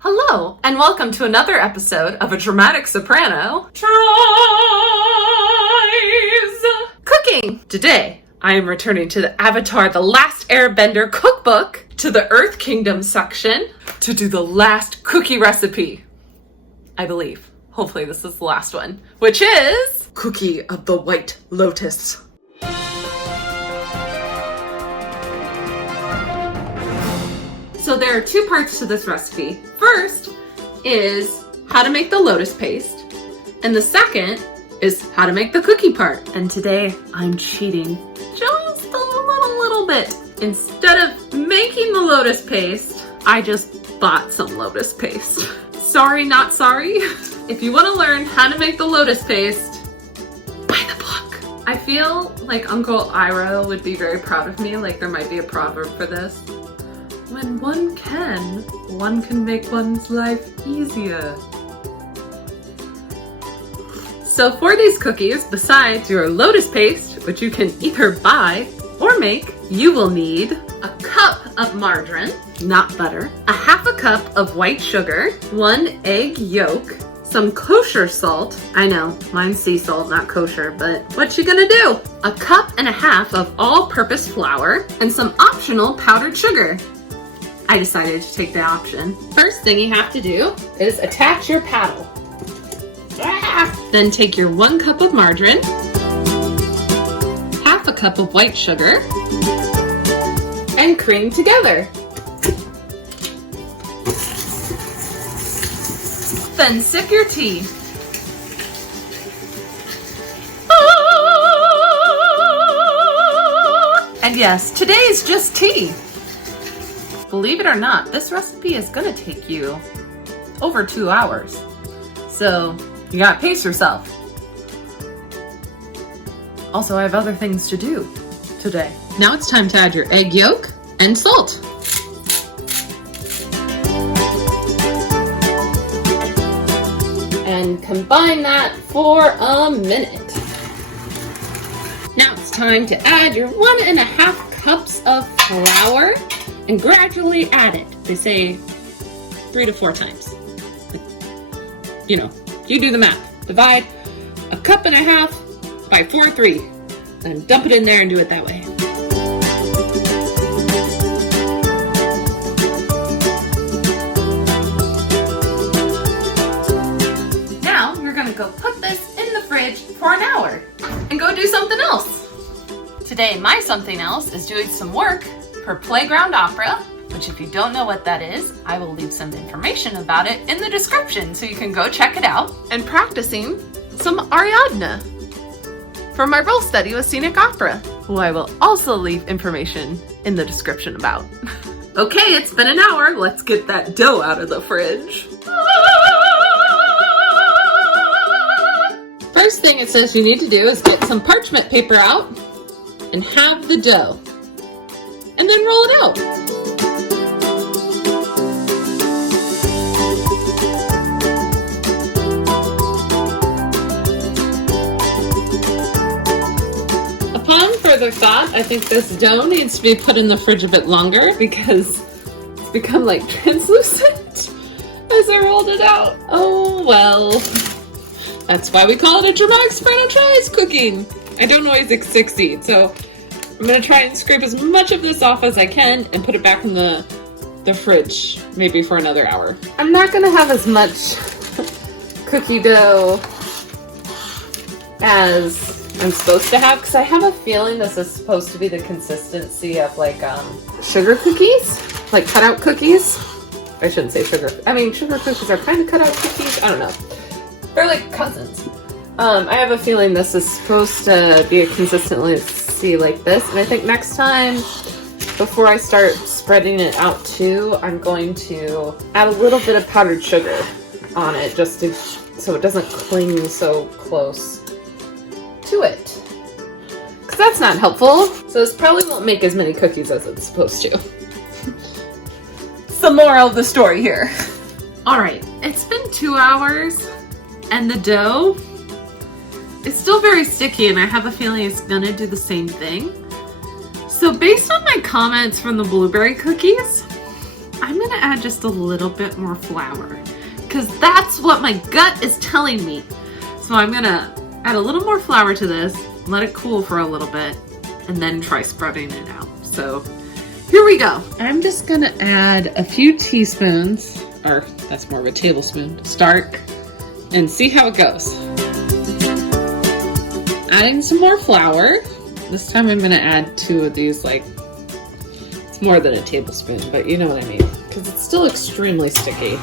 Hello, and welcome to another episode of A Dramatic Soprano Tries Cooking. Today, I am returning to the Avatar The Last Airbender cookbook, to the Earth Kingdom section, to do the last cookie recipe. I believe. Hopefully this is the last one, which is Cookie of the White Lotus. So there are two parts to this recipe. First is how to make the lotus paste, and the second is how to make the cookie part. And today I'm cheating just a little bit. Instead of making the lotus paste, I just bought some lotus paste. Sorry, not sorry. If you want to learn how to make the lotus paste, buy the book. I feel like Uncle Ira would be very proud of me, like there might be a proverb for this. When one can make one's life easier. So for these cookies, besides your lotus paste, which you can either buy or make, you will need a cup of margarine, not butter, a half a cup of white sugar, 1 egg yolk, some kosher salt. I know, mine's sea salt, not kosher, but what you gonna do? A cup and a half of all-purpose flour, and some optional powdered sugar. I decided to take the option. First thing you have to do is attach your paddle. Then take your 1 cup of margarine, half a cup of white sugar, and cream together. Then sip your tea. And yes, today is just tea. Believe it or not, this recipe is gonna take you over 2 hours. So you gotta pace yourself. Also, I have other things to do today. Now it's time to add your egg yolk and salt. And combine that for a minute. Now it's time to add your 1.5 cups of flour and gradually add it. They say 3 to 4 times. You know, you do the math. Divide 1.5 cups by 4/3, and dump it in there and do it that way. Now you're gonna go put this in the fridge for an hour and go do something else. Today, my something else is doing some work for Playground Opera, which if you don't know what that is, I will leave some information about it in the description so you can go check it out. And practicing some Ariadne for my role study with Scenic Opera, who I will also leave information in the description about. Okay, it's been an hour. Let's get that dough out of the fridge. First thing it says you need to do is get some parchment paper out and have the dough. And then roll it out. Upon further thought, I think this dough needs to be put in the fridge a bit longer because it's become like translucent as I rolled it out. Oh well. That's why we call it a dramatic soprano tries cooking. I don't always succeed, so I'm gonna try and scrape as much of this off as I can and put it back in the fridge, maybe for another hour. I'm not gonna have as much cookie dough as I'm supposed to have, because I have a feeling this is supposed to be the consistency of like sugar cookies, like cutout cookies. I shouldn't say sugar. I mean, sugar cookies are kind of cutout cookies. I don't know. They're like cousins. I have a feeling this is supposed to be a consistency like this, and I think next time, before I start spreading it out too, I'm going to add a little bit of powdered sugar on it, just to, so it doesn't cling so close to it. Because that's not helpful. So this probably won't make as many cookies as it's supposed to. It's the moral of the story here. Alright, it's been 2 hours, and the dough, it's still very sticky, and I have a feeling it's gonna do the same thing. So based on my comments from the blueberry cookies, I'm gonna add just a little bit more flour because that's what my gut is telling me. So I'm gonna add a little more flour to this, let it cool for a little bit, and then try spreading it out. So here we go. I'm just gonna add a few teaspoons, or that's more of a tablespoon, to start, and see how it goes. Adding some more flour. This time I'm gonna add 2 of these, like, it's more than a tablespoon, but you know what I mean, because it's still extremely sticky.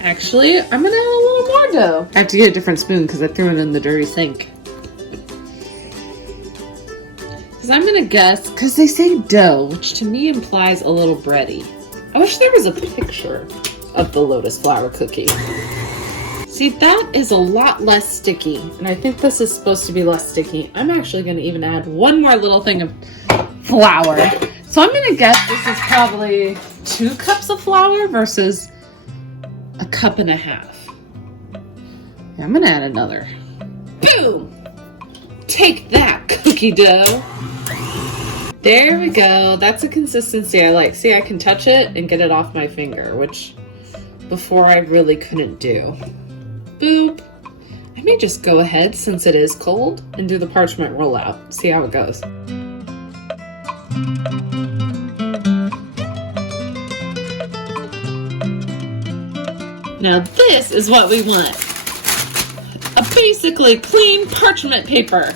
Actually, I'm gonna add a little more dough. I have to get a different spoon because I threw it in the dirty sink. Because I'm gonna guess, because they say dough, which to me implies a little bready. I wish there was a picture of the lotus flour cookie. See, that is a lot less sticky, and I think this is supposed to be less sticky. I'm actually gonna even add one more little thing of flour. So I'm gonna guess this is probably 2 cups of flour versus a cup and a half. Yeah, I'm gonna add another. Boom! Take that, cookie dough. There we go. That's a consistency I like. See, I can touch it and get it off my finger, which before I really couldn't do. Boop. I may just go ahead, since it is cold, and do the parchment rollout. See how it goes. Now this is what we want. A basically clean parchment paper.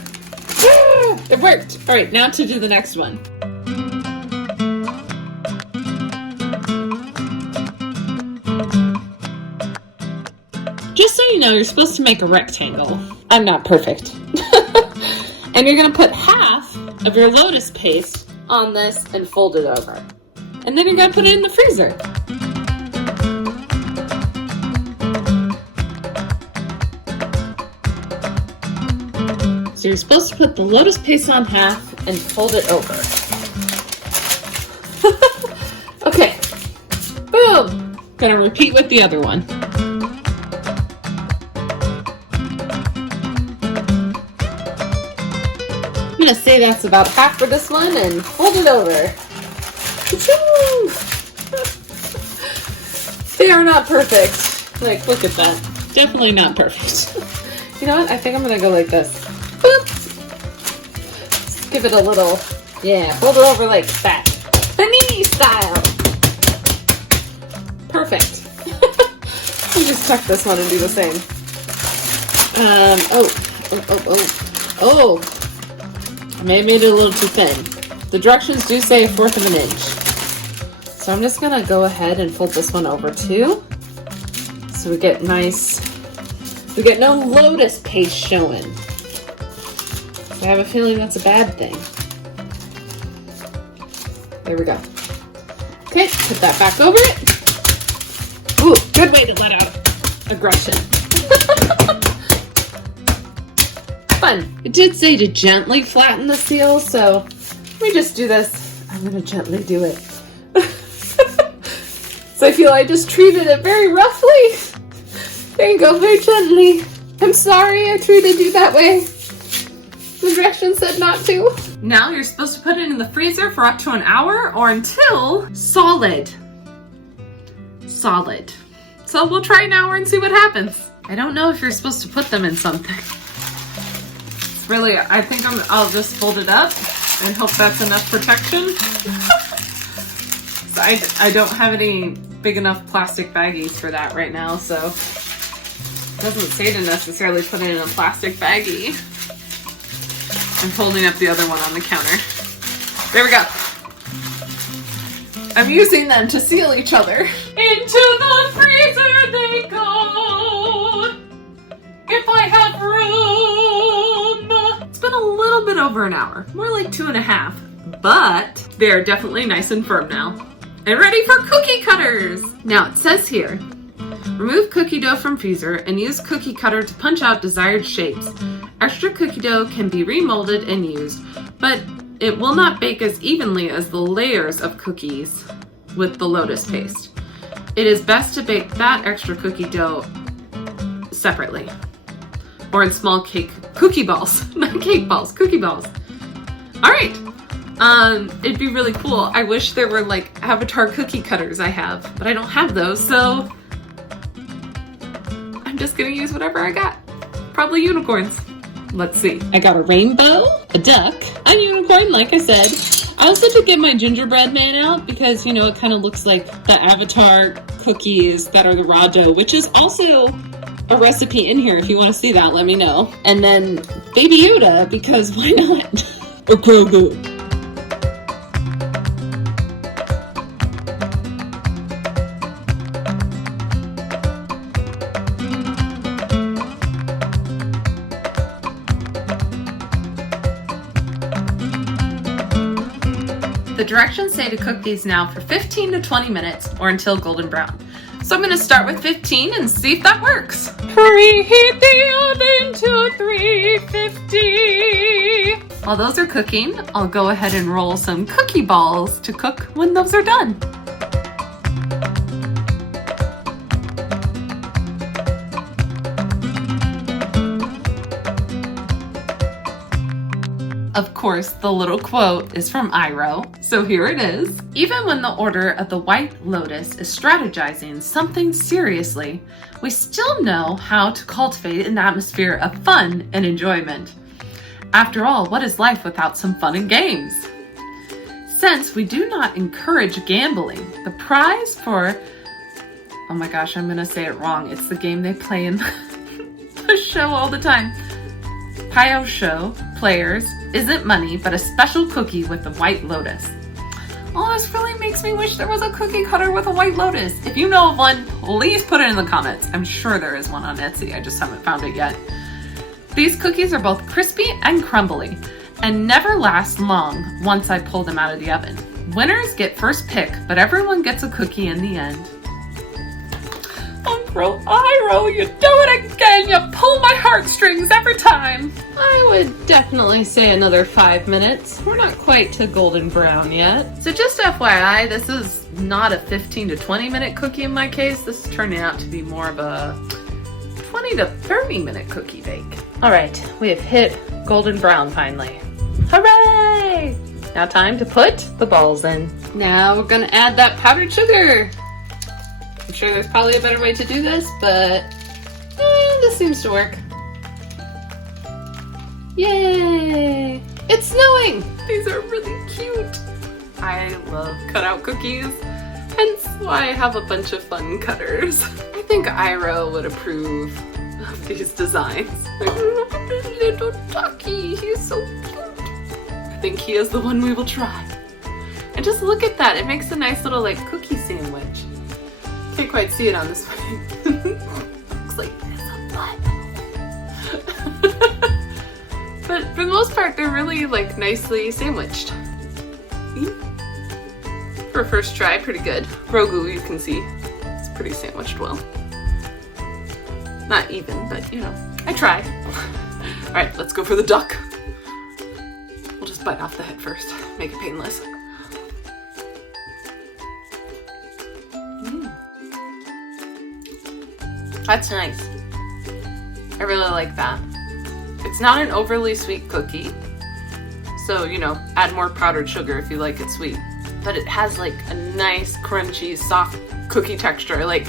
Ah, it worked. All right, now to do the next one. Just so you know, you're supposed to make a rectangle. I'm not perfect. And you're gonna put half of your lotus paste on this and fold it over. And then you're gonna put it in the freezer. So you're supposed to put the lotus paste on half and fold it over. Okay, boom. Gonna repeat with the other one. I'm gonna say that's about half for this one and fold it over. They are not perfect. Like, look at that. Definitely not perfect. You know what? I think I'm gonna go like this. Boop. Just give it a little, yeah, fold it over like that. Panini style. Perfect. Let me just tuck this one and do the same. Oh. I may have made it a little too thin. The directions do say 1/4 of an inch. So I'm just gonna go ahead and fold this one over too. So we get nice, we get no lotus paste showing. So I have a feeling that's a bad thing. There we go. Okay, put that back over it. Ooh, good way to let out aggression. Fun. It did say to gently flatten the seal, so let me just do this. I'm gonna gently do it. So I feel I just treated it very roughly. There you go, very gently. I'm sorry I treated you that way. The directions said not to. Now you're supposed to put it in the freezer for up to an hour or until solid. Solid. So we'll try an hour and see what happens. I don't know if you're supposed to put them in something. Really, I think I'll just fold it up and hope that's enough protection. So I don't have any big enough plastic baggies for that right now, so it doesn't say to necessarily put it in a plastic baggie. I'm holding up the other one on the counter. There we go. I'm using them to seal each other. Into the freezer they go, if I have room. It's been a little bit over an hour, more like 2.5, but they're definitely nice and firm now. And ready for cookie cutters! Now it says here, remove cookie dough from freezer and use cookie cutter to punch out desired shapes. Extra cookie dough can be remolded and used, but it will not bake as evenly as the layers of cookies with the lotus paste. It is best to bake that extra cookie dough separately, or in small cookie balls, not cake balls, cookie balls. All right, It'd be really cool. I wish there were like Avatar cookie cutters I have, but I don't have those, so I'm just gonna use whatever I got. Probably unicorns. Let's see. I got a rainbow, a duck, a unicorn, like I said. I also did get my gingerbread man out because, you know, it kind of looks like the Avatar cookies that are the raw dough, which is also a recipe in here. If you want to see that, let me know. And then Baby Yoda, because why not? A Grogu. The directions say to cook these now for 15 to 20 minutes or until golden brown. So I'm going to start with 15 and see if that works. Preheat the oven to 350. While those are cooking, I'll go ahead and roll some cookie balls to cook when those are done. Of course, the little quote is from Iroh, so here it is. Even when the Order of the White Lotus is strategizing something seriously, we still know how to cultivate an atmosphere of fun and enjoyment. After all, what is life without some fun and games? Since we do not encourage gambling, the prize for, oh my gosh, I'm gonna say it wrong. It's the game they play in the show all the time. Pio Show players isn't money, but a special cookie with the White Lotus. Oh, this really makes me wish there was a cookie cutter with a White Lotus. If you know of one, please put it in the comments. I'm sure there is one on Etsy. I just haven't found it yet. These cookies are both crispy and crumbly and never last long once I pull them out of the oven. Winners get first pick, but everyone gets a cookie in the end. Uncle Iroh, you do it again! You pull my heartstrings every time! I would definitely say another 5 minutes. We're not quite to golden brown yet. So just FYI, this is not a 15 to 20 minute cookie in my case. This is turning out to be more of a 20 to 30 minute cookie bake. Alright, we have hit golden brown finally. Hooray! Now time to put the balls in. Now we're gonna add that powdered sugar. I'm sure there's probably a better way to do this, but this seems to work. Yay! It's snowing! These are really cute. I love cutout cookies, hence why I have a bunch of fun cutters. I think Iroh would approve of these designs. Little ducky, he's so cute. I think he is the one we will try. And just look at that, it makes a nice little like cookie sandwich. Can't quite see it on this way. Looks like this a butt. But for the most part, they're really like nicely sandwiched. For a first try, pretty good. Grogu, you can see, it's pretty sandwiched well. Not even, but you know, I tried. All right, let's go for the duck. We'll just bite off the head first, make it painless. That's nice. I really like that. It's not an overly sweet cookie, so, you know, add more powdered sugar if you like it sweet. But it has like a nice, crunchy, soft cookie texture. Like,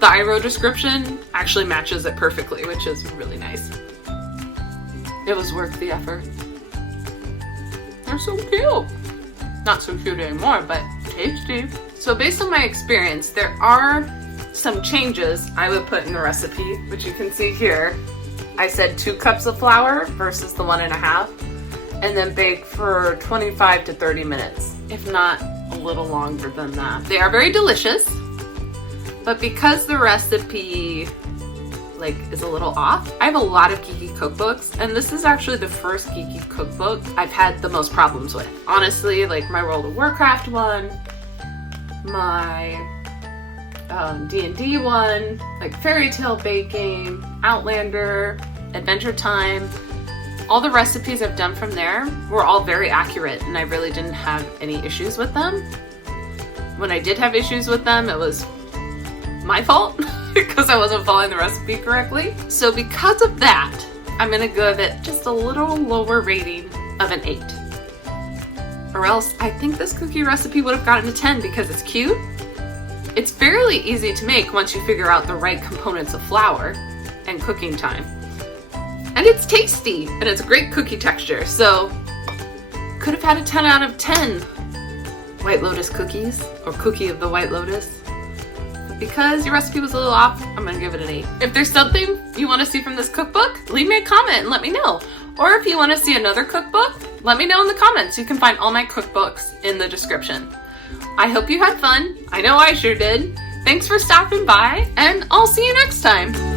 the Iroh description actually matches it perfectly, which is really nice. It was worth the effort. They're so cute. Not so cute anymore, but tasty. So based on my experience, there are some changes I would put in the recipe, which you can see here. I said 2 cups of flour versus the 1.5, and then bake for 25 to 30 minutes, if not a little longer than that. They are very delicious, but because the recipe like is a little off, I have a lot of geeky cookbooks, and this is actually the first geeky cookbook I've had the most problems with. Honestly, like my World of Warcraft one, my D&D one, like Fairytale baking, Outlander, Adventure Time. All the recipes I've done from there were all very accurate, and I really didn't have any issues with them. When I did have issues with them, it was my fault because I wasn't following the recipe correctly. So because of that, I'm gonna give it just a little lower rating of an 8. or else I think this cookie recipe would have gotten a 10 because it's cute. It's fairly easy to make once you figure out the right components of flour and cooking time. And it's tasty, and it's a great cookie texture, so could have had a 10 out of 10 White Lotus cookies, or cookie of the White Lotus. But because your recipe was a little off, I'm gonna give it an 8. If there's something you want to see from this cookbook, leave me a comment and let me know. Or if you want to see another cookbook, let me know in the comments. You can find all my cookbooks in the description. I hope you had fun. I know I sure did. Thanks for stopping by, and I'll see you next time.